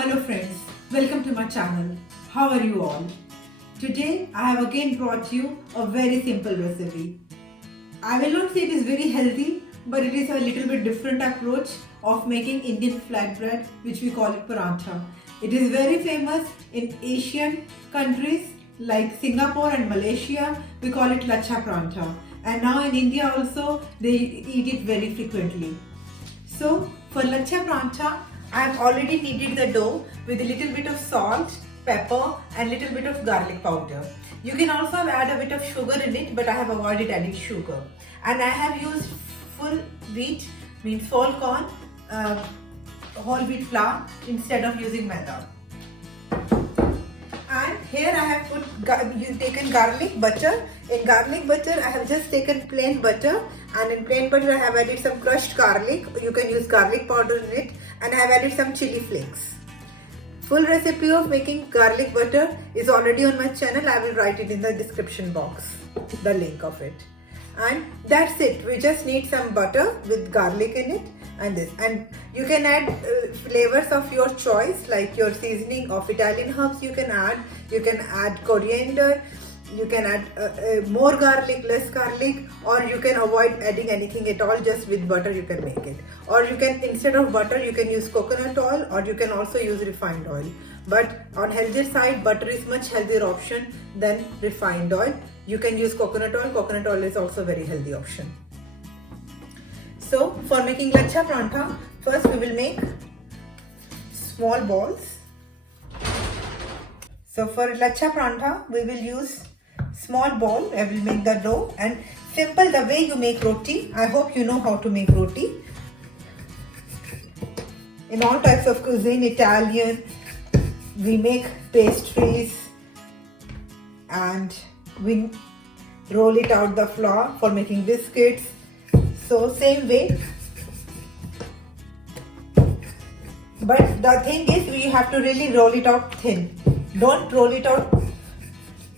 Hello friends, welcome to my channel. How are you all? Today I have again brought you a very simple recipe. I will not say it is very healthy, but it is a little bit different approach of making Indian flatbread, which we call it paratha. It is very famous in Asian countries like Singapore and Malaysia. We call it lacha paratha, and now in India also they eat it very frequently. So for lacha paratha, I have already kneaded the dough with a little bit of salt, pepper and little bit of garlic powder. You can also add a bit of sugar in it, but I have avoided adding sugar. And I have used full wheat, means whole corn, whole wheat flour instead of using maida. And here I have taken garlic butter. In garlic butter I have just taken plain butter, and in plain butter I have added some crushed garlic. You can use garlic powder in it, and I have added some chili flakes. Full recipe of making garlic butter is already on my channel. I will write it in the description box, the link of it. And that's it. We just need some butter with garlic in it and this. And you can add flavors of your choice, like your seasoning of Italian herbs you can add. You can add coriander. You can add more garlic, less garlic, or you can avoid adding anything at all. Just with butter you can make it. Or you can, instead of butter, you can use coconut oil, or you can also use refined oil. But on healthier side, butter is much healthier option than refined oil. You can use coconut oil. Coconut oil is also a very healthy option. So for making lacha paratha, first we will make small balls. So for lacha paratha, we will use small ball. I will make the dough, and simple the way you make roti. I hope you know how to make roti. In all types of cuisine, Italian, we make pastries and we roll it out the flour for making biscuits. So same way. But the thing is, we have to really roll it out thin. Don't roll it out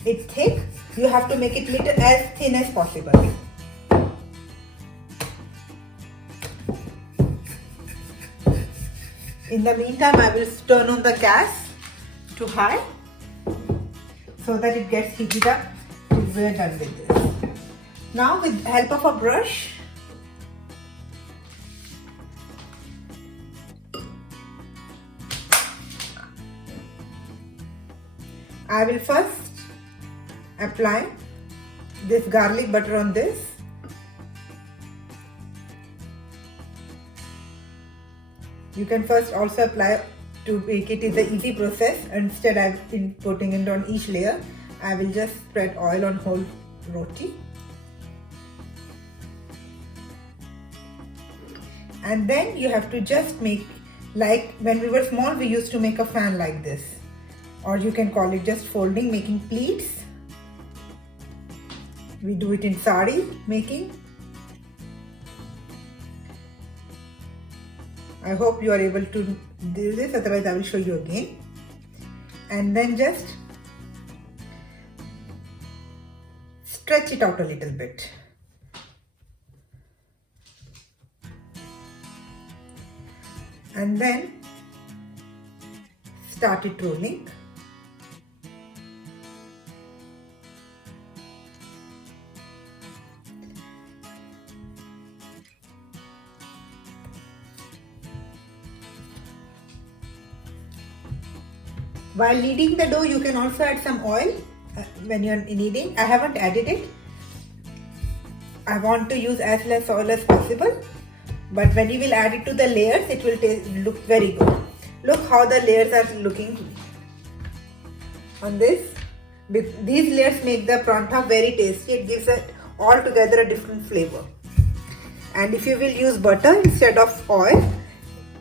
thick. You have to make it little as thin as possible. In the meantime, I will turn on the gas to high so that it gets heated up till we are done with this. Now with the help of a brush, I will first apply this garlic butter on this. You can first also apply to make it is an easy process. Instead I've been putting it on each layer. I will just spread oil on whole roti. And then you have to just make, like when we were small we used to make a fan like this. Or you can call it just folding, making pleats. We do it in sari making. I hope you are able to do this, otherwise I will show you again. And then just stretch it out a little bit. And then start it rolling. While kneading the dough, you can also add some oil when you are kneading. I haven't added it. I want to use as less oil as possible. But when you will add it to the layers, it will look very good. Look how the layers are looking on this. These layers make the paratha very tasty. It gives it altogether a different flavor. And if you will use butter instead of oil,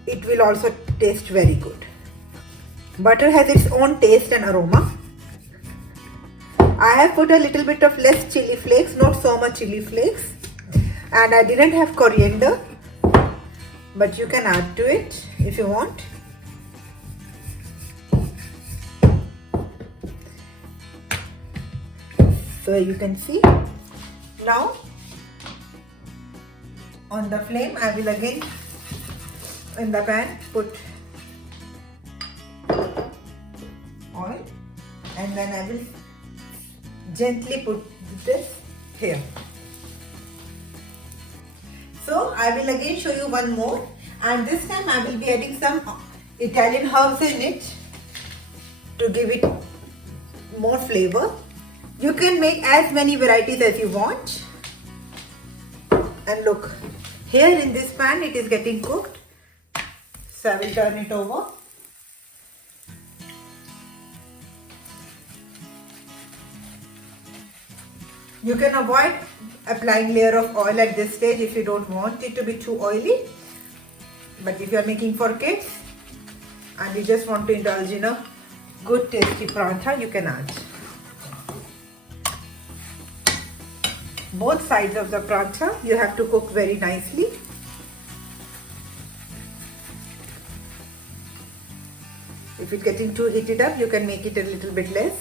it will also taste very good. Butter has its own taste and aroma. I have put a little bit of less chili flakes, not so much chili flakes. And I didn't have coriander, but you can add to it if you want. So you can see. Now on the flame, I will again in the pan put oil, and then I will gently put this here. So I will again show you one more, and this time I will be adding some Italian herbs in it to give it more flavor. You can make as many varieties as you want. And look, here in this pan it is getting cooked. So I will turn it over. You can avoid applying layer of oil at this stage if you don't want it to be too oily. But if you are making for kids and you just want to indulge in a good tasty paratha, you can add. Both sides of the paratha you have to cook very nicely. If it's getting too heated up, you can make it a little bit less.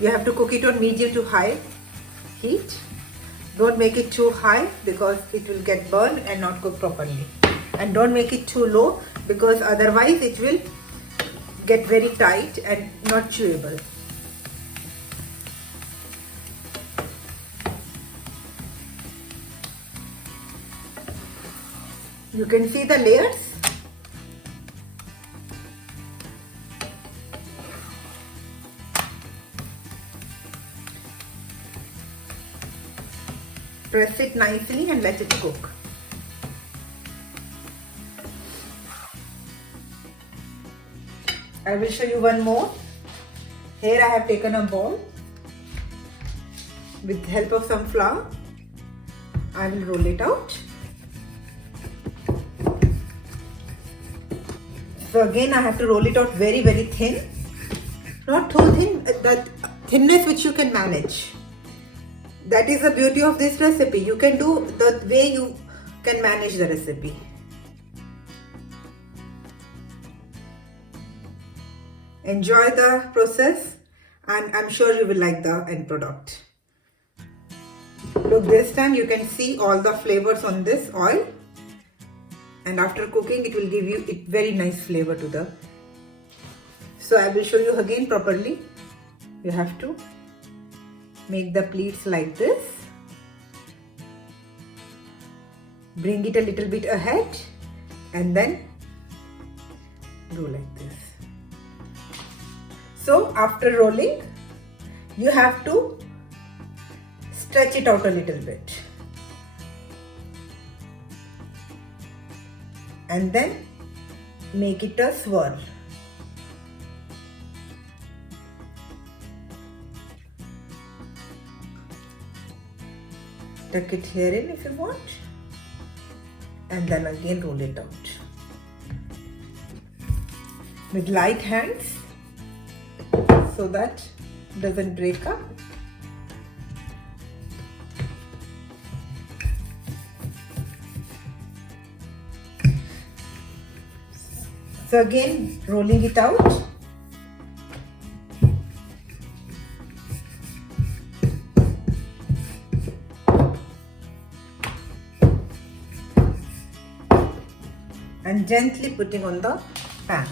You have to cook it on medium to high heat. Don't make it too high because it will get burned and not cooked properly. And don't make it too low because otherwise it will get very tight and not chewable. You can see the layers. Press it nicely and let it cook. I will show you one more. Here I have taken a bowl. With the help of some flour, I will roll it out. So again I have to roll it out very thin. Not too thin, that thinness which you can manage. That is the beauty of this recipe. You can do the way you can manage the recipe. Enjoy the process and I'm sure you will like the end product. Look, this time you can see all the flavors on this oil, and after cooking it will give you a very nice flavor to the. So I will show you again properly. You have to make the pleats like this. Bring it a little bit ahead and then do like this. So after rolling, you have to stretch it out a little bit. And then make it a swirl. Tuck it here in if you want, and then again roll it out. With light hands so that it doesn't break up. So again rolling it out. And gently putting on the pan.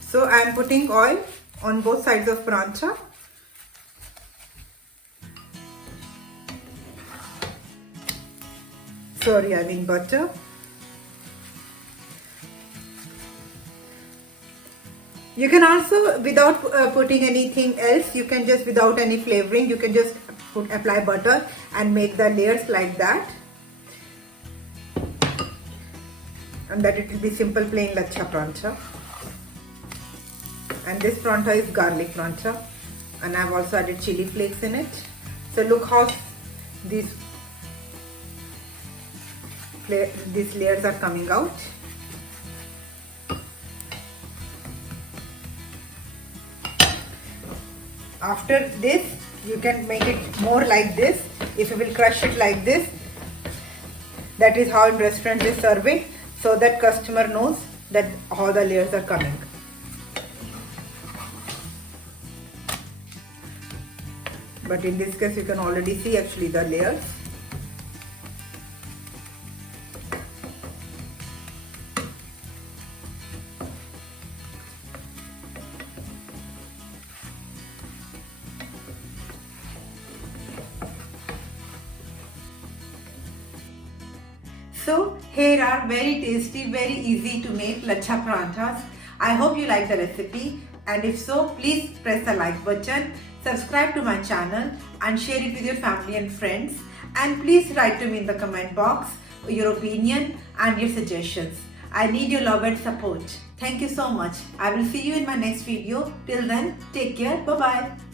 So I am putting oil on both sides of paratha. Sorry, I mean butter. You can also, without putting anything else, you can just, without any flavoring, you can just apply butter and make the layers like that. And that it will be simple plain lachha paratha. And this paratha is garlic paratha. And I have also added chili flakes in it. So look how these layers are coming out. After this, you can make it more like this. If you will crush it like this, that is how in restaurants they serve it. so that customer knows that how the layers are coming. But in this case you can already see actually the layers. So here are very tasty, very easy to make lachha paranthas. I hope you like the recipe, and if so, please press the like button, subscribe to my channel and share it with your family and friends. And please write to me in the comment box your opinion and your suggestions. I need your love and support. Thank you so much. I will see you in my next video. Till then, take care. Bye-bye.